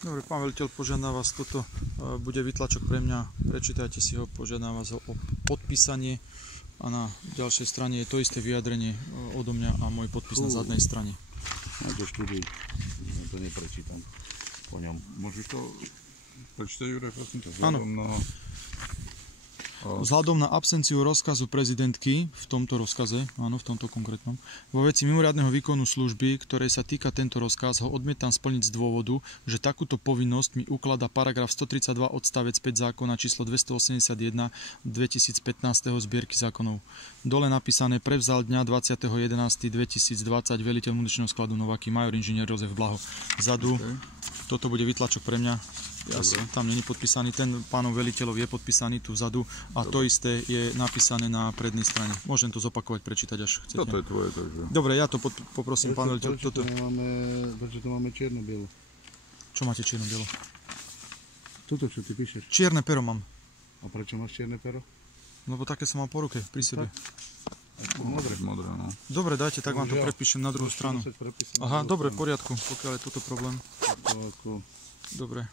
Dobre, pán veliteľ, požiadam vás, toto bude výtlačok pre mňa, prečítajte si ho, požiadam vás o podpísanie a na ďalšej strane je to isté vyjadrenie odo mňa a môj podpis na zadnej strane. Máte štúdií, to neprečítam po ňom. Môžeš to prečítať, Juraj, prosím ťa? Áno. Vzhľadom na absenciu rozkazu prezidentky v tomto rozkaze, áno, v tomto konkrétnom, vo veci mimoriadneho výkonu služby, ktorej sa týka tento rozkaz, ho odmietam splniť z dôvodu, že takúto povinnosť mi ukladá paragraf 132 odstavec 5 zákona číslo 281 2015 zbierky zákonov. Dole napísané prevzal dňa 20.11.2020 veliteľ muničného skladu Nováky major inžinier Jozef Blaho. Vzadu, toto bude výtlačok pre mňa. Ja tam není podpísaný, ten pánov veliteľov je podpísaný tu vzadu a to isté je napísané na prednej strane. Môžem to zopakovať, prečítať, až chcete. Toto je tvoje, takže... Dobre, ja to poprosím, pán veliteľ. Prečo to máme čierno-bielo? Čo máte čierno-bielo? Toto, čo ty píšeš. Čierne pero mám. A prečo máš čierne pero? Lebo také som mal po ruke, pri sebe. Modré, no. Dobre, dajte, tak vám to prepíšem na druhú stranu. Aha, dobre, v poriadku, pokiaľ je toto problém. Dobre.